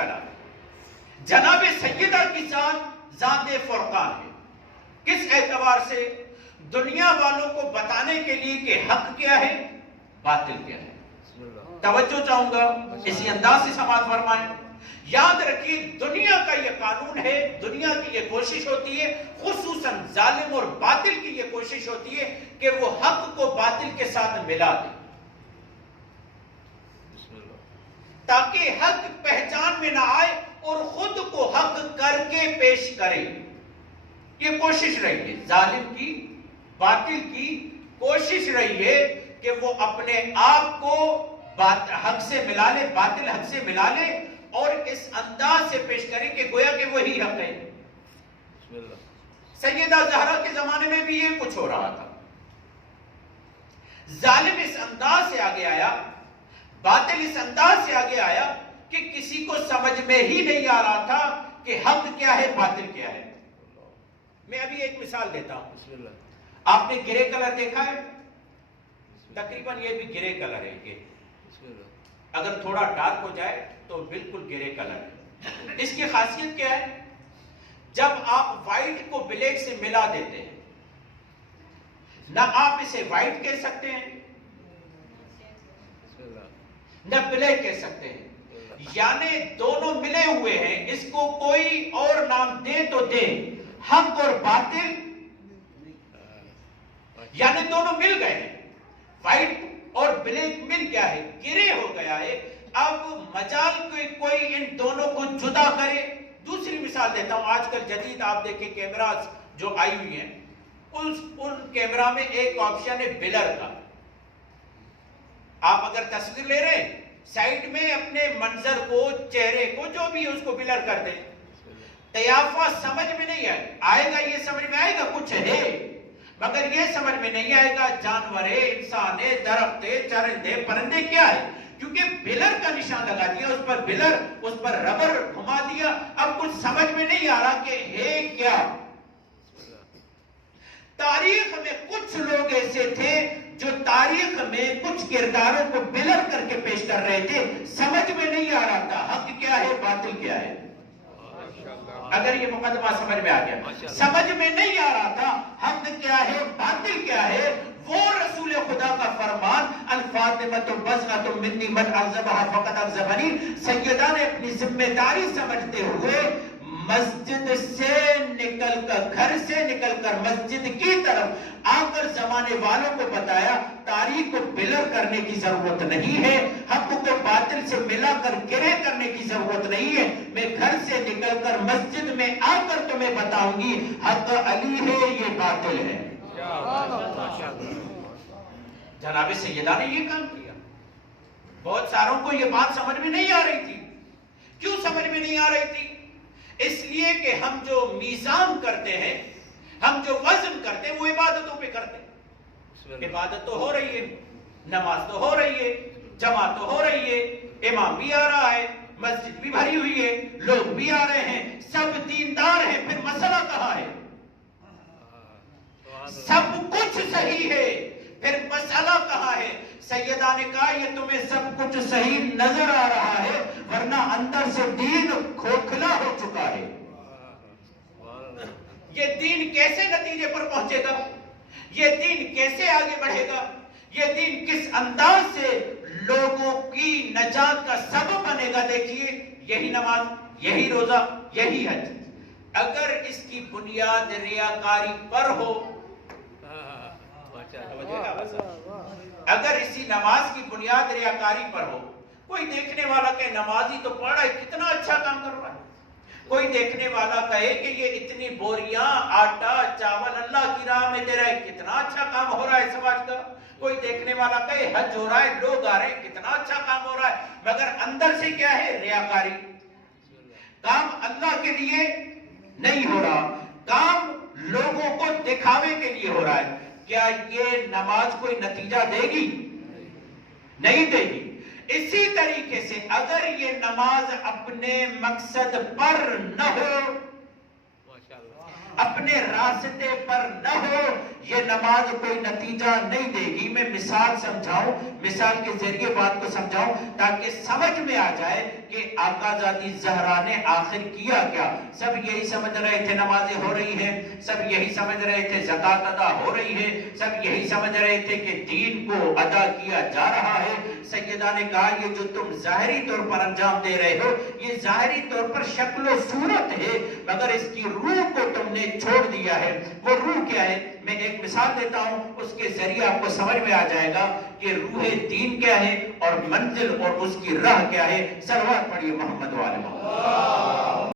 نکل آئے. جناب سیدہ کی ذات فرقان ہے. کس اعتبار سے؟ دنیا والوں کو بتانے کے لیے کہ حق کیا ہے، باطل کیا ہے. توجہ چاہوں گا اسی انداز سے سماعت فرمائیں. یاد رکھیے دنیا کا یہ قانون ہے، دنیا کی یہ کوشش ہوتی ہے، خصوصاً ظالم اور باطل کی یہ کوشش ہوتی ہے کہ وہ حق کو باطل کے ساتھ ملا دے تاکہ حق پہچان میں نہ آئے اور خود کو حق کر کے پیش کرے. یہ کوشش رہی ہے ظالم کی، باطل کی کوشش رہی ہے کہ وہ اپنے آپ کو حق سے ملا لے، باطل حق سے ملا لے اور اس انداز سے پیش کرے کہ گویا کہ وہی حق ہے. سیدہ زہرا کے زمانے میں بھی یہ کچھ ہو رہا تھا. ظالم اس انداز سے آگے آیا، باطل اس انداز سے آگے آیا کہ کسی کو سمجھ میں ہی نہیں آ رہا تھا کہ حق کیا ہے، باطل کیا ہے. میں ابھی ایک مثال دیتا ہوں. آپ نے گرے کلر دیکھا ہے؟ تقریباً یہ بھی گرے کلر ہے. یہ اگر تھوڑا ڈارک ہو جائے تو بالکل گرے کلر ہے. اس کی خاصیت کیا ہے؟ جب آپ وائٹ کو بلیک سے ملا دیتے ہیں، نہ آپ اسے وائٹ کہہ سکتے ہیں نہ بلیک کہہ سکتے ہیں، یعنی دونوں ملے ہوئے ہیں. اس کو کوئی اور نام دے تو دے، حق اور باطل یعنی دونوں مل گئے ہیں. وائٹ اور بلیک مل گیا ہے، گرے ہو گیا ہے. اب مجال کوئی ان دونوں کو جدا کرے. دوسری مثال دیتا ہوں. آج کل جدید آپ دیکھیں کیمراز جو آئی ہوئی ہیں، ان کیمرہ میں ایک آپشن ہے بلر کا. آپ اگر تصویر لے رہے ہیں، سائڈ میں اپنے منظر کو، چہرے کو، جو بھی اس کو بلر کر دیں. قیافہ سمجھ میں نہیں آئے گا. یہ سمجھ میں آئے گا کچھ ہے، مگر یہ سمجھ میں نہیں آئے گا جانور ہے، انسان ہے، درخت ہے، چرندے، پرندے کیا ہے، کیونکہ بلر کا نشان لگا دیا، اس پر بلر، اس پر ربر گھما دیا. اب کچھ سمجھ میں نہیں آ رہا کہ ہے کیا. تاریخ میں کچھ لوگ ایسے تھے جو تاریخ میں کچھ کرداروں کو بلر کر کے پیش کر رہے تھے. سمجھ میں نہیں آ رہا تھا حق کیا ہے، باطل کیا ہے. اگر یہ مقدمہ سمجھ میں آ گیا، سمجھ میں نہیں آ رہا تھا حق کیا ہے، باطل کیا ہے. وہ رسول خدا کا فرمان الفاطمۃ بضعۃ منی من اعظمھا فقد اعظمنی، سیدہ نے اپنی ذمہ داری سمجھتے ہوئے مسجد سے نکل کر، گھر سے نکل کر مسجد کی طرف آ کر زمانے والوں کو بتایا تاریخ کو بلر کرنے کی ضرورت نہیں ہے، حق کو باطل سے ملا کر گرے کرنے کی ضرورت نہیں ہے. میں گھر سے نکل کر مسجد میں آ کر تمہیں بتاؤں گی حق علی ہے، یہ باطل ہے. جناب سیدہ نے یہ کام کیا. بہت ساروں کو یہ بات سمجھ میں نہیں آ رہی تھی. کیوں سمجھ میں نہیں آ رہی تھی؟ اس لیے کہ ہم جو میزان کرتے ہیں، ہم جو وزن کرتے ہیں، وہ عبادتوں پہ کرتے ہیں. عبادت تو ہو رہی ہے، نماز تو ہو رہی ہے، جماعت تو ہو رہی ہے، امام بھی آ رہا ہے، مسجد بھی بھری ہوئی ہے، لوگ بھی آ رہے ہیں، سب دیندار ہیں. پھر مسئلہ کہاں ہے؟ سب کچھ صحیح ہے، پھر مسئلہ کہاں ہے؟ سیدہ نے کہا یہ تمہیں سب کچھ صحیح نظر آ رہا ہے، ورنہ اندر سے دین کھوکھلا ہو چکا ہے. یہ دین کیسے نتیجے پر پہنچے گا؟ یہ دین کیسے آگے بڑھے گا؟ یہ دین کس انداز سے لوگوں کی نجات کا سبب بنے گا؟ دیکھیے یہی نماز، یہی روزہ، یہی حج، اگر اس کی بنیاد ریاکاری پر ہو، اگر اسی نماز کی بنیاد ریاکاری پر ہو، کوئی دیکھنے والا کہ نمازی تو پڑھ رہا ہے، کتنا اچھا کام کر رہا ہے. کوئی دیکھنے والا کہے کہ یہ اتنی بوریاں آٹا چاول اللہ کی راہ میں دے رہا ہے، کتنا اچھا کام ہو رہا ہے سماج کا. کوئی دیکھنے والا کہے حج ہو رہا ہے، لوگ آ رہے ہیں، کتنا اچھا کام ہو رہا ہے، مگر اندر سے کیا ہے؟ ریاکاری. کام اللہ کے لیے نہیں ہو رہا، کام لوگوں کو دکھاوے کے لیے ہو رہا ہے. کیا یہ نماز کوئی نتیجہ دے گی؟ نہیں دے گی. اسی طریقے سے اگر یہ نماز اپنے مقصد پر نہ ہو، اپنے راستے پر نہ ہو، یہ نماز کوئی نتیجہ نہیں دے گی. میں مثال سمجھاؤں, مثال کے ذریعے بات کو سمجھاؤں تاکہ سمجھ میں آ جائے کہ آقا ذاتی زہرا نے آخر کیا کیا. سب یہی سمجھ رہے تھے نمازیں ہو رہی ہیں, سب یہی سمجھ رہے تھے زکوٰۃ ادا ہو رہی ہے, سب یہی سمجھ رہے تھے کہ دین کو ادا کیا جا رہا ہے. سیدہ نے کہا یہ جو تم ظاہری طور پر انجام دے رہے ہو یہ ظاہری طور پر شکل و صورت ہے, مگر اس کی روح کو تم نے چھوڑ دیا ہے. وہ روح کیا ہے؟ میں ایک مثال دیتا ہوں, اس کے ذریعے آپ کو سمجھ میں آ جائے گا کہ روح دین کیا ہے اور منزل اور اس کی راہ کیا ہے. صلوات پڑھیے محمد والے محمد.